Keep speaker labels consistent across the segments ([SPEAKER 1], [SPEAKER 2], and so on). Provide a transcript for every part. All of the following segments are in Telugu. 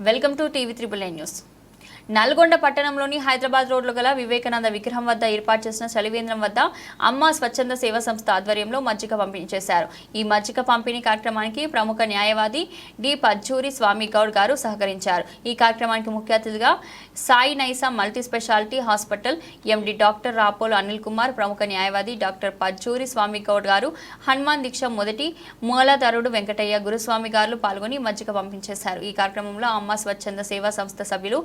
[SPEAKER 1] welcome to TV triple nine news Nalgonda పట్టణంలోని హైదరాబాద్ రోడ్లో గల వివేకానంద విగ్రహం వద్ద ఏర్పాటు చేసిన చలివేంద్రం వద్ద అమ్మ స్వచ్ఛంద సేవా సంస్థ ఆధ్వర్యంలో మజ్జిగ పంపిణీ చేశారు. ఈ మజ్జిగ పంపిణీ కార్యక్రమానికి ప్రముఖ న్యాయవాది డి పజ్జూరి స్వామి గౌడ్ గారు సహకరించారు. ఈ కార్యక్రమానికి ముఖ్య అతిథిగా Sai Naisa multi speciality hospital MD doctor Rapolu Anil Kumar ప్రముఖ న్యాయవాది డాక్టర్ పజ్జూరి స్వామి గౌడ్ గారు హనుమాన్ దీక్ష మొదటి మూలధరుడు వెంకటయ్య గురుస్వామి గారు పాల్గొని మజ్జిగ పంపించేశారు. ఈ కార్యక్రమంలో అమ్మ స్వచ్ఛంద సేవా సంస్థ సభ్యులు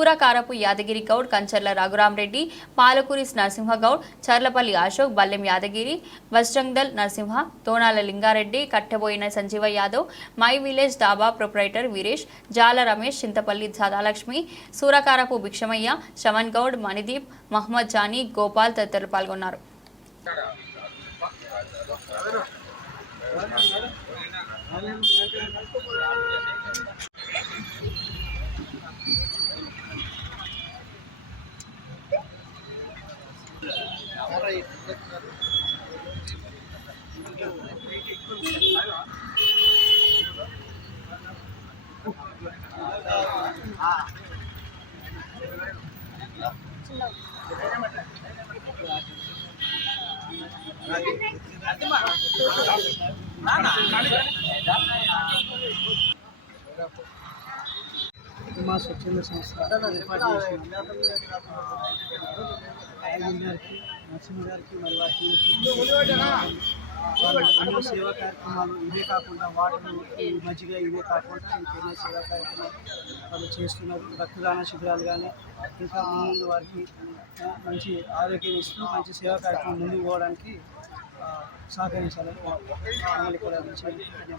[SPEAKER 1] Surakarapu Yadagiri Goud Kancharla Raghuramareddy Palakuri Narasimhagoud Charlapalli Ashok Ballem Yadagiri Vajrangadal Narasimha Tonala Lingareddy Katteboina Sanjeeva Yadav my village dhaba proprietor Veeresh Jala Ramesh Chintapalli Sadalakshmi Surakarapu Bhikshamaiah Shavan Goud Manideep Mohammed Johnny Gopal తదితరులు పాల్గొన్నారు.
[SPEAKER 2] మా స్వచ్ఛంద సంస్థ ఏర్పాటు చేసిన రాయగుండ గారికి నరసింహ గారికి మరి వారి టీంకి సేవా కార్యక్రమాలు ఇవే కాకుండా వాటర్ ఈ మజ్జిగ ఇవే కాకుండా ఇంకెన్నో సేవా కార్యక్రమాలు వాళ్ళు చేస్తున్నారు రక్తదాన శిబిరాలు కానీ ఇంకా ముందు వారికి మంచి ఆరోగ్యం ఇస్తూ మంచి సేవా కార్యక్రమం ముందుకు పోవడానికి సహకరించాలని మమ్మల్ని కూడా మంచి ధన్యవాదాలు.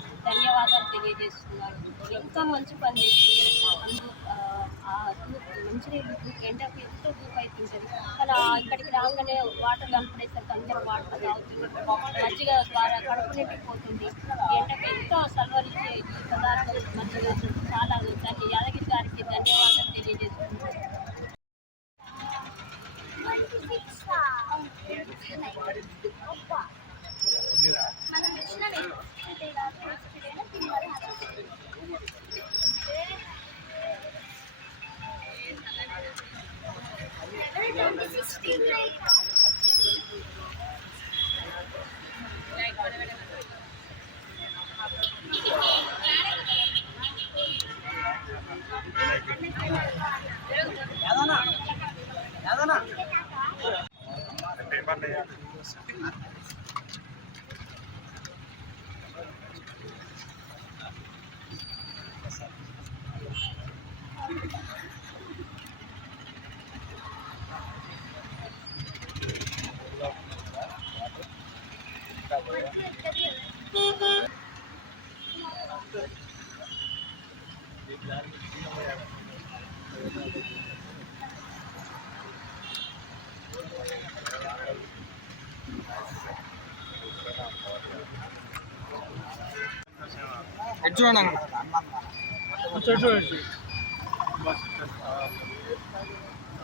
[SPEAKER 3] ధన్యవాదాలు తెలియజేస్తున్నారు. ఎంతో మంచి పని చేస్తున్నారు అందు ఆ, ఎండకు ఎంతో గ్రూప్ అవుతుంటుంది అలా ఇక్కడికి రాగానే వాటర్ కనపడేసరికి అందరూ వాటర్ తాగుతున్నారు. మజ్జిగ ద్వారా కడుపు నిండిపోతుంది. ఎండకు ఎంతో సలవరించే ఈ పదార్థం మజ్జిగ చాలా దాన్ని యాదగిరి గారికి ధన్యవాదాలు తెలియజేస్తున్నారు
[SPEAKER 4] మనం ఇచ్చిన నెక్స్ట్ డే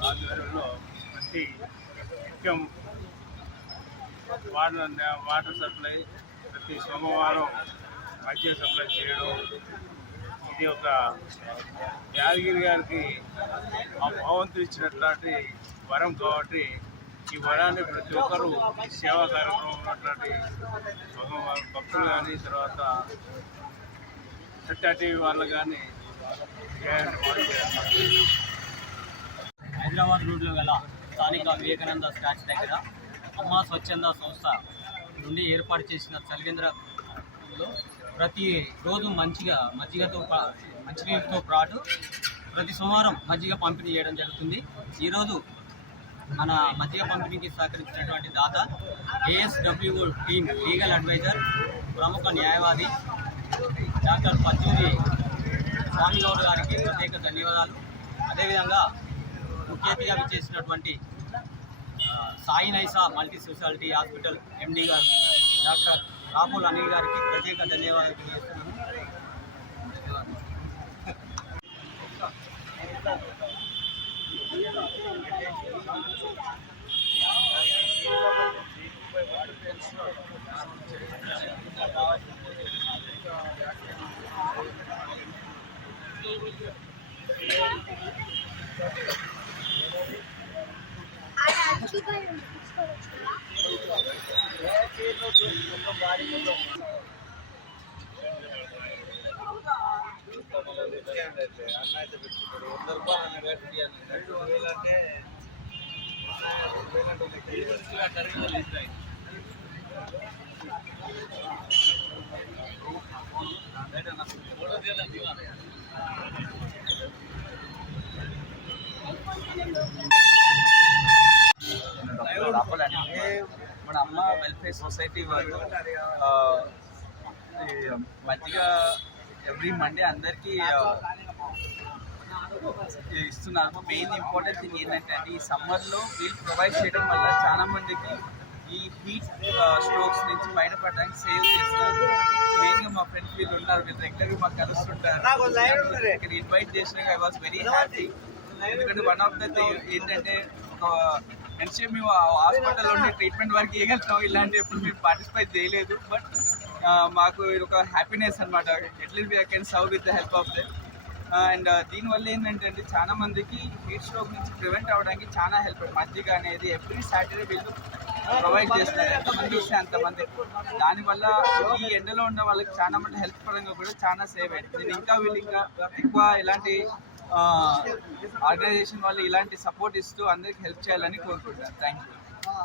[SPEAKER 5] ఆధ్వర్యంలో ప్రతి ముఖ్యం వాటర్ వాటర్ సప్లై ప్రతి సోమవారం మద్యం సప్లై చేయడం ప్రతి ఒక్క యాదగిరి గారికి ఆ భగవంతుడు ఇచ్చినట్లాంటి వరం కాబట్టి ఈ వరాన్ని ప్రతి ఒక్కరూ ఈ సేవా కార్యక్రమం ఉన్నటువంటి భక్తులు కానీ తర్వాత సత్యా టీవీ వాళ్ళు కానీ
[SPEAKER 6] హైదరాబాద్ రోడ్లో గల స్థానిక వివేకానంద స్టాచ్యూ దగ్గర అమ్మా స్వచ్ఛంద సంస్థ నుండి ఏర్పాటు చేసిన చలివేంద్రలో ప్రతి రోజు మంచిగా మజ్జిగతో పా- మంచినీటితో పాటు ప్రతి సోమవారం మజ్జిగ పంపిణీ చేయడం జరుగుతుంది. ఈరోజు మన మజ్జిగ పంపిణీకి సహకరించినటువంటి దాత ఏఎస్డబ్ల్యూ టీమ్ లీగల్ అడ్వైజర్ ప్రముఖ న్యాయవాది డాక్టర్ పచ్చూరి స్వామిగౌడ్ గారికి ప్రత్యేక ధన్యవాదాలు. అదేవిధంగా ముఖ్య అతిథిగా విచ్చేసినటువంటి Sai Naisa multi speciality hospital MD గారు డాక్టర్ రాహుల్ అనిల్ గారికి ప్రత్యేక ధన్యవాదాలు తెలియజేస్తున్నాను
[SPEAKER 4] Thank you.
[SPEAKER 7] రాహుల్ అంటే మన అమ్మ వెల్ఫేర్ సొసైటీ వాళ్ళు మంచిగా ఎవ్రీ మండే అందరికీ ఇస్తున్నారు. మెయిన్ ఇంపార్టెంట్ థింగ్ ఏంటంటే అండి ఈ సమ్మర్లో వీళ్ళు ప్రొవైడ్ చేయడం వల్ల చాలా మందికి ఈ హీట్ స్ట్రోక్స్ నుంచి బయటపడడానికి సేవ్ చేస్తారు. మెయిన్గా మా ఫ్రెండ్స్ వీళ్ళు ఉన్నారు వీళ్ళు రెగ్యులర్గా మాకు కలుస్తుంటారు. ఇక్కడ ఇన్వైట్ చేసినాక ఐ వాస్ వెరీ హ్యాపీ ఎందుకంటే వన్ ఆఫ్ ద ఏంటంటే ఒక మంచిగా మేము హాస్పిటల్లో ఉండే ట్రీట్మెంట్ వరకు ఇవ్వగలుగుతాం ఇలాంటి ఎప్పుడు మేము పార్టిసిపేట్ చేయలేదు. బట్ మాకు ఇది ఒక హ్యాపీనెస్ అనమాట at least we can serve with the help of them and దీనివల్ల ఏంటంటే అండి చాలా మందికి హీట్ స్ట్రోక్ నుంచి ప్రివెంట్ అవ్వడానికి చాలా హెల్ప్ మజ్జిగ అనేది ఎవ్రీ సాటర్డే వీళ్ళు ప్రొవైడ్ చేస్తారు. ఎంతమంది ఇస్తే అంతమంది. దానివల్ల ఈ ఎండలో ఉన్న వాళ్ళకి చాలా మంది హెల్త్ పరంగా కూడా చాలా సేవ్ అయింది నేను ఇంకా వీళ్ళు ఇంకా ఎక్కువ ఇలాంటి ఆర్గనైజేషన్ వాళ్ళు ఇలాంటి సపోర్ట్ ఇస్తూ అందరికి హెల్ప్ చేయాలని కోరుకుంటున్నాను. Thank you